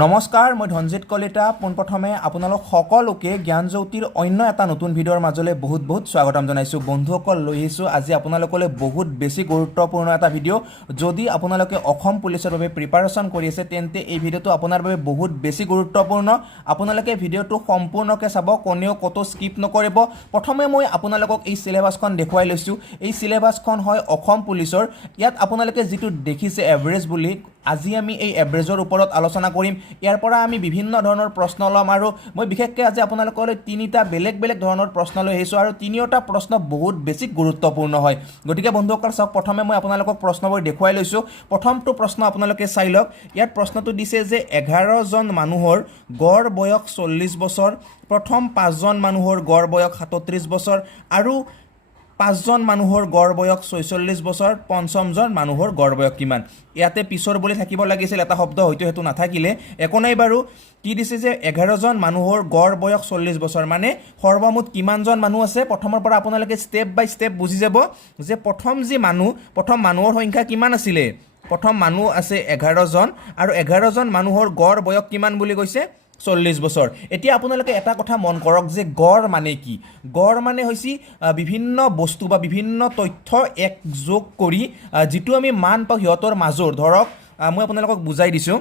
নমস্কাৰ, মই ধনজিত কলিতা। পোনপ্ৰথমে আপোনালোক সকলোকে জ্ঞানজ্যোতিৰ অন্য এটা নতুন ভিডিঅ'ৰ মাজলৈ বহুত বহুত স্বাগতম জনাইছোঁ। বন্ধুসকল, লৈ আহিছোঁ আজি আপোনালোকলৈ বহুত বেছি গুৰুত্বপূৰ্ণ এটা ভিডিঅ'। যদি আপোনালোকে অসম পুলিচৰ বাবে প্ৰিপাৰেশ্যন কৰি আছে তেন্তে এই ভিডিঅ'টো আপোনাৰ বাবে বহুত বেছি গুৰুত্বপূৰ্ণ। আপোনালোকে ভিডিঅ'টো সম্পূৰ্ণকৈ চাব, কোনেও ক'তো স্কিপ নকৰিব। প্ৰথমে মই আপোনালোকক এই চিলেবাছখন দেখুৱাই লৈছোঁ। এই চিলেবাছখন হয় অসম পুলিচৰ। ইয়াত আপোনালোকে যিটো দেখিছে এভাৰেজ বুলি, আজি আমি এই এভাৰেজৰ ওপৰত আলোচনা কৰিম। ইয়াৰ পৰা আমি বিভিন্ন ধৰণৰ প্ৰশ্ন ল'ম আৰু মই বিশেষকৈ আজি আপোনালোকলৈ তিনিটা বেলেগ বেলেগ ধৰণৰ প্ৰশ্ন লৈ আহিছোঁ আৰু তিনিওটা প্ৰশ্ন বহুত বেছি গুৰুত্বপূৰ্ণ হয়। গতিকে বন্ধুসকল চাওক, প্ৰথমে মই আপোনালোকক প্ৰশ্নবোৰ দেখুৱাই লৈছোঁ। প্ৰথমটো প্ৰশ্ন আপোনালোকে চাই লওক। ইয়াত প্ৰশ্নটো দিছে যে 11জন মানুহৰ গড় বয়স 40 বছৰ, প্ৰথম 5জন মানুহৰ গড় বয়স 37 বছৰ আৰু 5জন মানুহৰ গড় বয়স 46 বছৰ, পঞ্চমজন মানুহৰ গড় বয়স কিমান। ইয়াতে পিছৰ বুলি থাকিব লাগিছিল এটা শব্দ, হয়তো সেইটো নাথাকিলে একো নাই বাৰু। কি দিছে যে 11জন মানুহৰ গড় বয়স 40 বছৰ, মানে সৰ্বমুঠ কিমানজন মানুহ আছে। প্ৰথমৰ পৰা আপোনালোকে ষ্টেপ বাই ষ্টেপ বুজি যাব যে প্ৰথম মানুহৰ সংখ্যা কিমান আছিলে। প্ৰথম মানুহ আছে 11জন আৰু 11জন মানুহৰ গড় বয়স কিমান বুলি কৈছে 40 বছৰ। এতিয়া আপোনালোকে এটা কথা মন কৰক যে গড় মানে কি। গড় মানে হৈছে বিভিন্ন বস্তু বা বিভিন্ন তথ্য একযোগ কৰি যিটো আমি মান পাওঁ সিহঁতৰ মাজৰ। ধৰক মই আপোনালোকক বুজাই দিছোঁ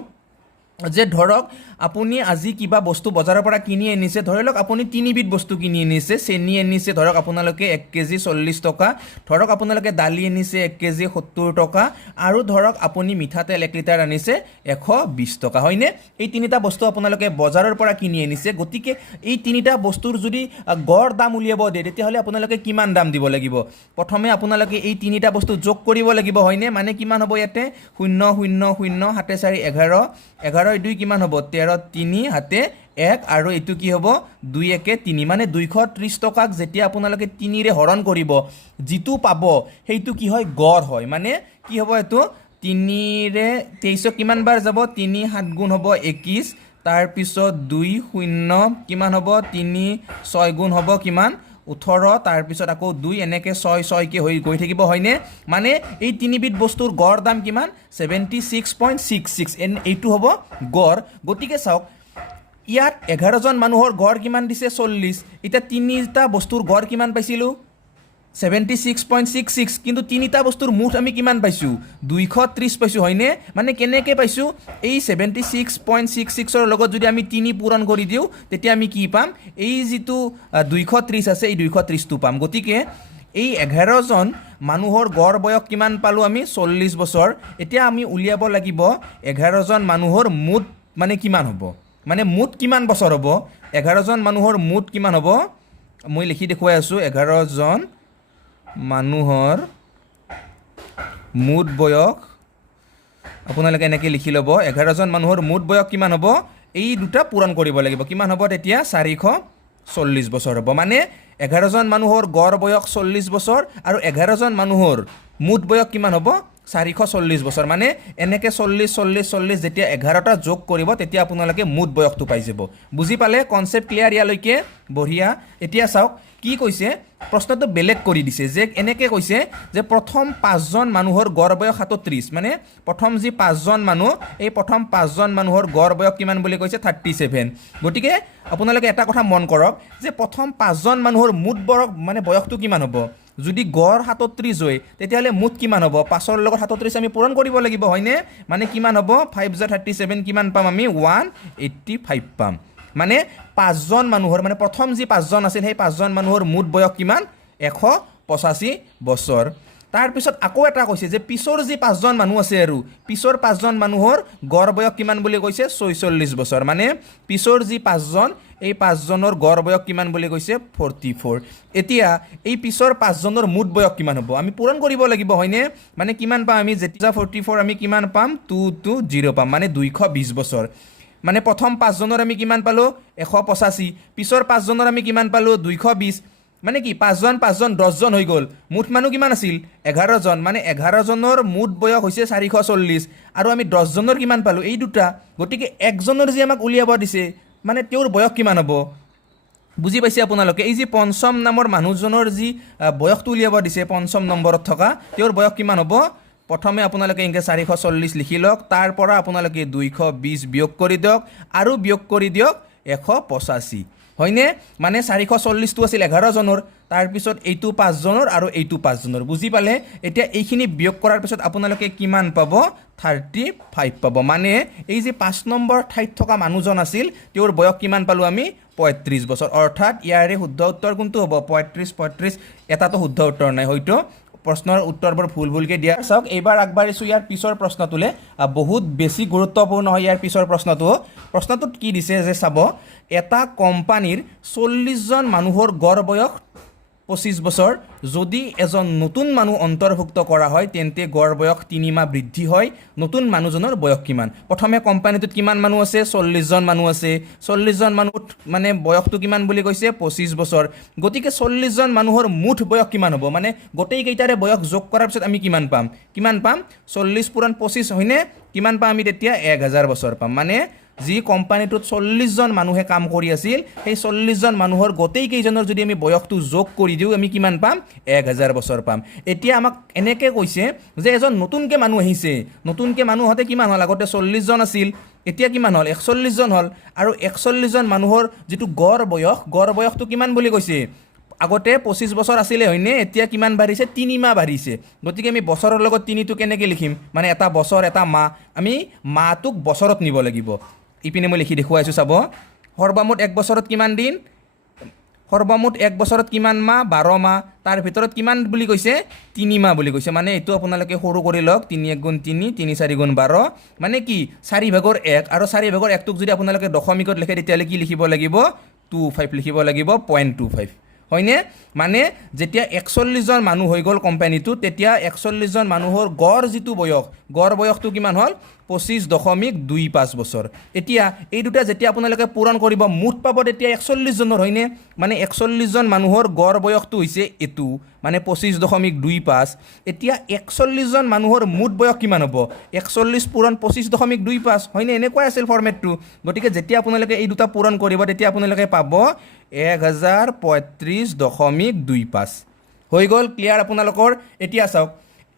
যে ধৰক আপুনি আজি কিবা বস্তু বজাৰৰ পৰা কিনি আনিছে। ধৰি লওক আপুনি 3বিধ বস্তু কিনি আনিছে। চেনি আনিছে ধৰক আপোনালোকে 1 কেজি 40 টকা, ধৰক আপোনালোকে দালি আনিছে 1 কেজি 70 টকা আৰু ধৰক আপুনি মিঠাতেল 1 লিটাৰ আনিছে 120 টকা, হয়নে? এই তিনিটা বস্তু আপোনালোকে বজাৰৰ পৰা কিনি আনিছে। গতিকে এই তিনিটা বস্তুৰ যদি গড় দাম উলিয়াব দিয়ে তেতিয়াহ'লে আপোনালোকে কিমান দাম দিব লাগিব। প্ৰথমে আপোনালোকে এই তিনিটা বস্তু যোগ কৰিব লাগিব, হয়নে? মানে কিমান হ'ব ইয়াতে 0 0 0 7 4 11, 11 2 কিমান হ'ব 13, 3 হাতে 1 আৰু এইটো কি হ'ব 2 1 3, মানে 230 টকাক যেতিয়া আপোনালোকে 3ৰে হৰণ কৰিব যিটো পাব সেইটো কি হয় গড় হয়। মানে কি হ'ব এইটো 3ৰে 23 কিমান বাৰ যাব 3 7 গুণ হ'ব 21, তাৰপিছত 2 0 কিমান হ'ব 3 6 গুণ হ'ব কিমান 18, তাৰপিছত আকৌ 2 এনেকৈ 6 6কৈ হৈ গৈ থাকিব, হয়নে? মানে এই তিনিবিধ বস্তুৰ গড় দাম কিমান 76.66, এইটো হ'ব গড়। গতিকে চাওক ইয়াত 11জন মানুহৰ গড় কিমান দিছে 40। এতিয়া তিনিটা বস্তুৰ গড় কিমান পাইছিলোঁ 76.66, কিন্তু তিনিটা বস্তুৰ মুঠ আমি কিমান পাইছোঁ 230 পাইছোঁ, হয়নে? মানে কেনেকৈ পাইছোঁ, এই 76.66ৰ লগত যদি আমি 3 পূৰণ কৰি দিওঁ তেতিয়া আমি কি পাম, এই যিটো 230 আছে এই 230টো পাম। গতিকে এই 11জন মানুহৰ গড় বয়স কিমান পালোঁ আমি 40 বছৰ। এতিয়া আমি উলিয়াব লাগিব 11জন মানুহৰ মুঠ মানে কিমান হ'ব, মানে মুঠ কিমান বছৰ হ'ব। 11জন মানুহৰ মুঠ কিমান হ'ব মই লিখি দেখুৱাই আছোঁ। 11জন মানুহৰ মুঠ বয়স আপোনালোকে এনেকৈ লিখি ল'ব। 11জন মানুহৰ মুঠ বয়স কিমান হ'ব, এই দুটা পূৰণ কৰিব লাগিব। কিমান হ'ব তেতিয়া 440 বছৰ হ'ব। মানে 11জন মানুহৰ গড় বয়স 40 বছৰ আৰু 11জন মানুহৰ মুঠ বয়স কিমান হ'ব 440 বছৰ। মানে এনেকৈ 40 40 40 যেতিয়া 11টা যোগ কৰিব তেতিয়া আপোনালোকে মুঠ বয়সটো পাই যাব। বুজি পালে? কনচেপ্ট ক্লিয়াৰ ইয়ালৈকে? বঢ়িয়া। এতিয়া চাওক কি কৈছে, প্ৰশ্নটো বেলেগ কৰি দিছে যে এনেকৈ কৈছে যে প্ৰথম 5জন মানুহৰ গড় বয়স 37, মানে প্ৰথম যি 5জন মানুহ এই প্ৰথম 5জন মানুহৰ গড় বয়স কিমান বুলি কৈছে 37। গতিকে আপোনালোকে এটা কথা মন কৰক যে প্ৰথম 5জন মানুহৰ মুঠ মানে বয়সটো কিমান হ'ব। যদি গড় 37 হয় তেতিয়াহ'লে মুঠ কিমান হ'ব, 5ৰ লগত 37 আমি পূৰণ কৰিব লাগিব, হয়নে? মানে কিমান হ'ব 5 × 37 কিমান পাম আমি 185 পাম। মানে 5জন মানুহৰ মানে প্ৰথম যি 5জন আছিল সেই 5জন মানুহৰ মুঠ বয়স কিমান 185 বছৰ। তাৰপিছত আকৌ এটা কৈছে যে পিছৰ যি 5জন মানুহ আছে আৰু পিছৰ 5জন মানুহৰ গড় বয়স কিমান বুলি কৈছে 46 বছৰ। মানে পিছৰ যি 5জন এই 5জনৰ গড় বয়স কিমান বুলি কৈছে 44। এতিয়া এই পিছৰ 5জনৰ মুঠ বয়স কিমান হ'ব আমি পূৰণ কৰিব লাগিব, হয়নে? মানে কিমান পাম আমি যেতিয়া 44 আমি কিমান পাম 220 পাম, মানে 220 বছৰ। মানে প্ৰথম 5জনৰ আমি কিমান পালোঁ 185, পিছৰ 5জনৰ আমি কিমান পালোঁ 220। মানে কি 5জন 10জন হৈ গ'ল, মুঠ মানুহ কিমান আছিল 11জন। মানে 11জনৰ মুঠ বয়স হৈছে 440 আৰু আমি 10জনৰ কিমান পালোঁ এই দুটা। গতিকে একজনৰ যি আমাক উলিয়াব দিছে মানে তেওঁৰ বয়স কিমান হ'ব বুজি পাইছে আপোনালোকে। এই যি পঞ্চম নামৰ মানুহজনৰ যি বয়সটো উলিয়াব দিছে 5ম নম্বৰত থকা তেওঁৰ বয়স কিমান হ'ব প্ৰথমে আপোনালোকে এনেকৈ 440 লিখি লওক তাৰ পৰা আপোনালোকে 220 বিয়োগ কৰি দিয়ক আৰু বিয়োগ কৰি দিয়ক 185 হয়নে মানে 440টো আছিল 11 জনৰ তাৰপিছত এইটো 5 জনৰ আৰু এইটো 5 জনৰ বুজি পালে এতিয়া এইখিনি বিয়োগ কৰাৰ পিছত আপোনালোকে কিমান পাব 35 পাব মানে এই যে 5 নম্বৰ ঠাইত থকা মানুহজন আছিল তেওঁৰ বয়স কিমান পালো আমি 35 বছৰ অৰ্থাৎ ইয়াৰে শুদ্ধ উত্তৰ কোনটো হ'ব 35 এটাতো শুদ্ধ উত্তৰ নাই হয়তো প্ৰশ্নৰ উত্তৰবোৰ ভুলকে দিয়া চাওক এইবাৰ আগবাঢ়িছো ইয়াৰ পিছৰ প্ৰশ্নটোলে বহুত বেছি গুৰুত্বপূৰ্ণ হয় ইয়াৰ পিছৰ প্ৰশ্নটোত কি দিছে যে চাব এটা কোম্পানীৰ 40 জন মানুহৰ গড় বয়স 25 বছৰ যদি এজন নতুন মানুহ অন্তৰ্ভুক্ত কৰা হয় তেন্তে গড় বয়স 3 মাহ বৃদ্ধি হয় নতুন মানুহজনৰ বয়স কিমান প্ৰথমে কোম্পানীটোত কিমান মানুহ আছে 40 জন মানুহ আছে 40 জন মানুহ মানে বয়সটো কিমান বুলি কৈছে 25 বছৰ গতিকে 40 জন মানুহৰ মুঠ বয়স কিমান হ'ব মানে গোটেই কেইটাৰে বয়স যোগ কৰাৰ পিছত আমি কিমান পাম 40 পূৰণ 25 হয়নে কিমান পাম আমি তেতিয়া 1000 বছৰ পাম মানে যি কোম্পানীটোত 40 জন মানুহে কাম কৰি আছিল সেই 40 জন মানুহৰ গোটেই কেইজনৰ যদি আমি বয়সটো যোগ কৰি দিও আমি কিমান পাম 1000 বছৰ পাম এতিয়া আমাক এনেকৈ কৈছে যে এজন নতুনকৈ মানুহ আহিছে নতুনকৈ মানুহ হতে কিমান হল আগতে 40 জন আছিল এতিয়া কিমান হল 41 জন হল আৰু 41 জন মানুহৰ যেটো গড় বয়সটো কিমান বুলি কৈছে আগতে 25 বছৰ আছিল হয়নে এতিয়া কিমান বাঢ়িছে 3 মাহ বাঢ়িছে গতিকে আমি বছৰৰ লগত 3 টো কেনেকৈ লিখিম মানে এটা বছৰ এটা মাহ আমি মাহটোক বছৰত নিব লাগিব ইপিনে মই লিখি দেখুৱাইছো চাব সৰ্বমুঠ এক বছৰত কিমান দিন সৰ্বমুঠ এক বছৰত কিমান মাহ 12 মাহ তাৰ ভিতৰত কিমান বুলি কৈছে 3 মাহ বুলি কৈছে মানে এইটো আপোনালোকে সৰু কৰি লওক 3 × 3 3 4 × 12 মানে কি 4/1 আৰু 4/1 টোক যদি আপোনালোকে দশমিকত লিখে তেতিয়ালে কি লিখিব লাগিব 25 লিখিব লাগিব 0.25 হয়নে মানে যেতিয়া 41 জন মানুহ হৈ গ'ল কোম্পানীটো তেতিয়া 41 জন মানুহৰ গড় যেটো গড় বয়সটো কিমান হল 25.25 বছৰ এতিয়া এই দুটা যেতিয়া আপোনালোকে পূৰণ কৰিব মুঠ পাব তেতিয়া 41 জনৰ হয়নে মানে 41 জন মানুহৰ গড় বয়সটো হৈছে এটো মানে 25.25 এতিয়া 41 জন মানুহৰ মুঠ বয়স কিমান হ'ব 41 পূৰণ 25.25 হয়নে এনেকৈ আছিল ফৰমেটটো গতিকে যেতিয়া আপোনালোকে এই দুটা পূৰণ কৰিব তেতিয়া আপোনালোকে পাব 1035.25 হৈ গ'ল ক্লিয়াৰ আপোনালোকৰ এতিয়া চাওক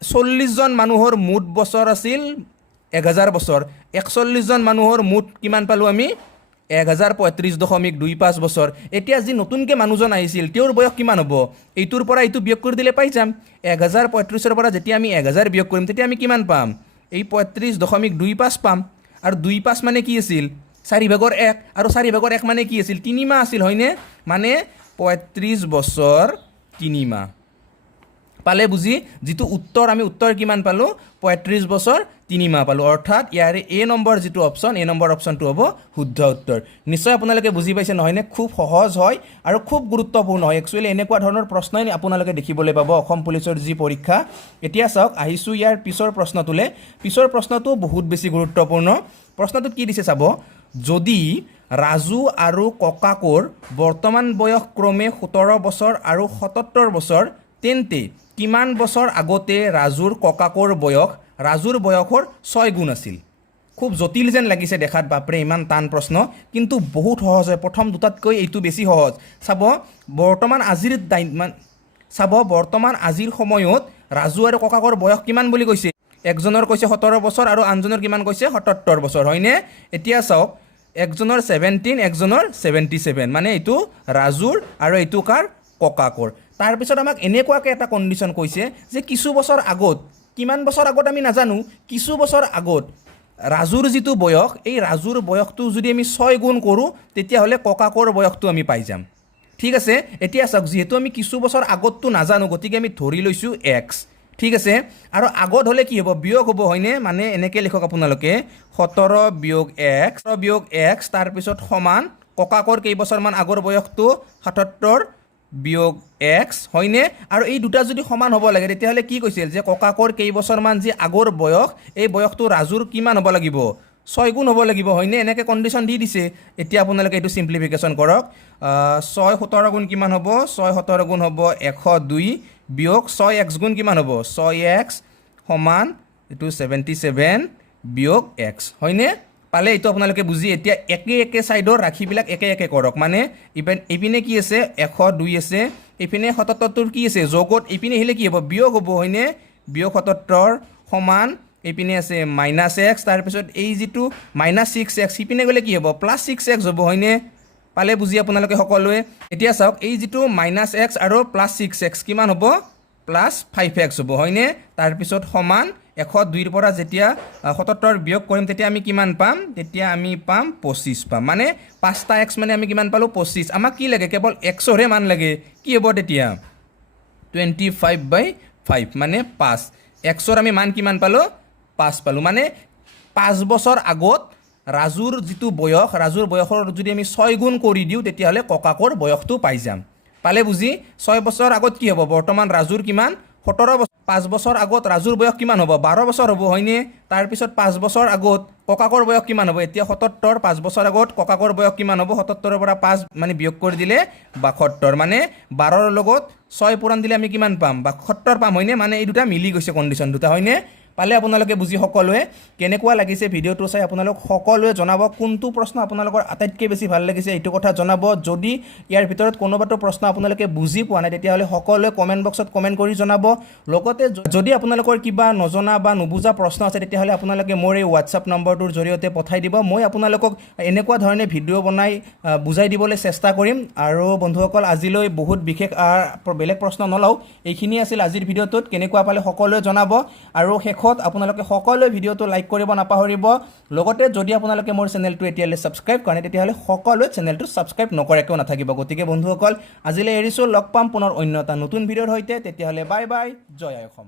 40 জন মানুহৰ মুঠ বছৰ আছিল 1000 বছৰ 41 জন মানুহৰ মুঠ কিমান পালো আমি 1035.25 বছৰ এতিয়া যি নতুনকৈ মানুহজন আহিছিল তেওঁৰ বয়স কিমান হ'ব এইটোৰ পৰা এইটো বিয়োগ কৰি দিলে পাই যাম 1035 ৰ পৰা যেতিয়া আমি 1000 বিয়োগ কৰিম তেতিয়া আমি কিমান পাম এই 35.25 পাম আৰু 25 মানে কি আছিল 4/1 আৰু 4/1 মানে কি আছিল 3 মাহ আছিল হয়নে মানে 35 বছৰ 3 মাহ পালে বুজি যেটো উত্তৰ আমি উত্তৰ কিমান পালো 35 বছৰ 3 মাহ পালো অৰ্থাৎ ইয়াৰে এ নম্বৰ যেটো অপচন এ নম্বৰ অপচনটো হ'ব শুদ্ধ উত্তৰ নিশ্চয় আপোনালোকে বুজি পাইছে নহয় নে খুব সহজ হয় আৰু খুব গুৰুত্বপূৰ্ণ হয় একচুয়ালি এনেকুৱা ধৰণৰ প্ৰশ্নই আপোনালোকে দেখিবলৈ পাব অসম পুলিচৰ যি পৰীক্ষা এতিয়া চাওক আহিছো ইয়াৰ পিছৰ প্ৰশ্নটোলে পিছৰ প্ৰশ্নটো বহুত বেছি গুৰুত্বপূৰ্ণ প্ৰশ্নটো কি দিছে চাব যদি ৰাজু আৰু ককাকৰ বৰ্তমান বয়স ক্ৰমে 17 বছৰ আৰু 77 বছৰ তেন্তে কিমান বছৰ আগতে ৰাজুৰ ককাকৰ বয়স ৰাজুৰ বয়সৰ 6 গুণ আছিল খুব জটিল যেন লাগিছে দেখাত বাপৰে ইমান টান প্ৰশ্ন কিন্তু বহুত সহজ হয় প্ৰথম দুটাতকৈ এইটো বেছি সহজ চাব বৰ্তমান আজিৰ সময়ত ৰাজু আৰু ককাকৰ বয়স কিমান বুলি কৈছে একজনৰ কৈছে 17 বছৰ আৰু আনজনৰ কিমান কৈছে 77 বছৰ হয়নে এতিয়া চাওক একজনৰ 17 একজনৰ 77 মানে এইটো ৰাজুৰ আৰু এইটো কাৰ ককাকৰ তাৰ পিছত আমাক এনেকুৱাকৈ এটা কণ্ডিশ্যন কৈছে যে কিছু বছৰ আগত কিমান বছৰ আগত আমি নাজানো কিছু বছৰ আগত ৰাজুৰ যেটো বয়স এই ৰাজুৰ বয়সটো যদি আমি 6 গুণ কৰোঁ তেতিয়াহ'লে ককাকৰ বয়সটো আমি পাই যাম ঠিক আছে এতিয়া চাওক যেহেতু আমি কিছু বছৰ আগতটো নাজানো গতিকে আমি ধৰি লৈছো x ঠিক আছে আৰু আগত হলে কি হ'ব বিয়োগ হ'ব হয়নে মানে এনেকৈ লিখক আপোনালোকে 17 বিয়োগ x তাৰ পিছত সমান ককাকৰ কেইবছৰমান আগৰ বয়সটো 77 বিয়োগ x হয়নে আৰু এই দুটা যদি সমান হ'ব লাগে তেতিয়াহ'লে কি কৈছিল যে ককাকৰ কেইবছৰমান যি আগৰ বয়স এই বয়সটো ৰাজুৰ কিমান হ'ব লাগিব 6 গুণ হ'ব লাগিব হয়নে এনেকৈ কণ্ডিশ্যন দি দিছে এতিয়া আপোনালোকে এইটো সিম্পলিফিকেশ্যন কৰক 6 17 গুণ কিমান হ'ব 6 17 গুণ হ'ব 102 বিয়োগ 6x গুণ কিমান হ'ব 6x সমান এইটো 77 বিয়োগ x হয়নে পালে এইটো আপোনালোকে বুজি এতিয়া একে সাইডৰ ৰাখিবিলাক একে কৰক মানে ইপিনে কি আছে 102 আছে ইপিনে 77 টোৰ কি আছে যোগত ইপিনে হিলে কি হ'ব বিয়োগ হ'ব হয়নে বিয়োগ 77 সমান এইপিনে আছে -x তাৰপিছত এই যিটো -6x সিপিনে গ'লে কি হ'ব +6x হ'ব হয়নে পালে বুজি আপোনালোকে সকলোৱে এতিয়া চাওক এই যিটো -x আৰু +6x কিমান হ'ব +5x হ'ব হয়নে তাৰপিছত সমান 102 ৰ পৰা যেতিয়া 77 বিয়োগ কৰিম তেতিয়া আমি কিমান পাম তেতিয়া আমি পাম 25 পাম মানে 5টা x মানে আমি কিমান পালো 25 আমাক কি লাগে কেৱল x ৰে মান লাগে কি হ'ব তেতিয়া 25/5 মানে 5 x ৰ আমি মান কিমান পালো 5 পালো মানে 5 বছৰ আগত ৰাজুৰ যিটো বয়স ৰাজুৰ বয়সৰ যদি আমি 6 গুণ কৰি দিও তেতিয়া হলে ককাকৰ বয়সটো পাই যাম পালে বুজি 6 বছৰ আগত কি হ'ব বৰ্তমান ৰাজুৰ কিমান 17 বছৰ 5 বছৰ আগত ৰাজুৰ বয়স কিমান হ'ব 12 বছৰ হ'ব হয়নে তাৰ পিছত 5 বছৰ আগত ককাকৰ বয়স কিমান হ'ব এতিয়া 77 5 বছৰ আগত ককাকৰ বয়স কিমান হ'ব 77 ৰ পৰা 5 মানে বিয়োগ কৰি দিলে 72 মানে 12 ৰ লগত 6 পূৰণ দিলে আমি কিমান পাম 72 পাম হয়নে মানে এই দুটা মিলি গৈছে কন্ডিশন দুটা হয়নে পালে আপোনালোকে বুজি সকলোৱে কেনেকুৱা লাগিছে ভিডিওটো চাই আপোনালোক সকলোৱে জনাব কোনটো প্ৰশ্ন আপোনালোকৰ আটাইতকৈ বেছি ভাল লাগিছে এইটো কথা জনাব যদি ইয়াৰ ভিতৰত কোনোবাটো প্ৰশ্ন আপোনালোকে বুজি পোৱা নাই তেতিয়াহলে সকলোৱে কমেন্ট বক্সত কমেন্ট কৰি জনাব লগতে যদি আপোনালোকৰ কিবা নজনা বা নুবুজা প্ৰশ্ন আছে তেতিয়াহলে আপোনালোকে মোৰ এই WhatsApp নম্বৰটোৰ জৰিয়তে পঠাই দিব মই আপোনালোকক এনেকুৱা ধৰণে ভিডিও বনাই বুজাই দিবলৈ চেষ্টা কৰিম আৰু বন্ধুসকল আজিলৈ বহুত বিশেষ বেলেগ প্ৰশ্ন নলও এইখিনি আছিল আজিৰ ভিডিওটোত কেনেকুৱা পালে সকলোৱে জনাব আৰু আপোনালোকে সকলোৱে ভিডিওটো লাইক কৰিব নাপাহৰিব লগতে যদি আপোনালোকে মোৰ চেনেলটো এতিয়ালৈ সাবস্ক্ৰাইব কৰা নাই তেতিয়াহলে সকলোৱে চেনেলটো সাবস্ক্ৰাইব নকৰাকৈ নাথাকিব গতিকে বন্ধুসকল আজিলৈ এৰিছো লগ পাম পুনৰ অন্য এটা নতুন ভিডিওৰ সৈতে তেতিয়াহলে বাই বাই জয় আই অসম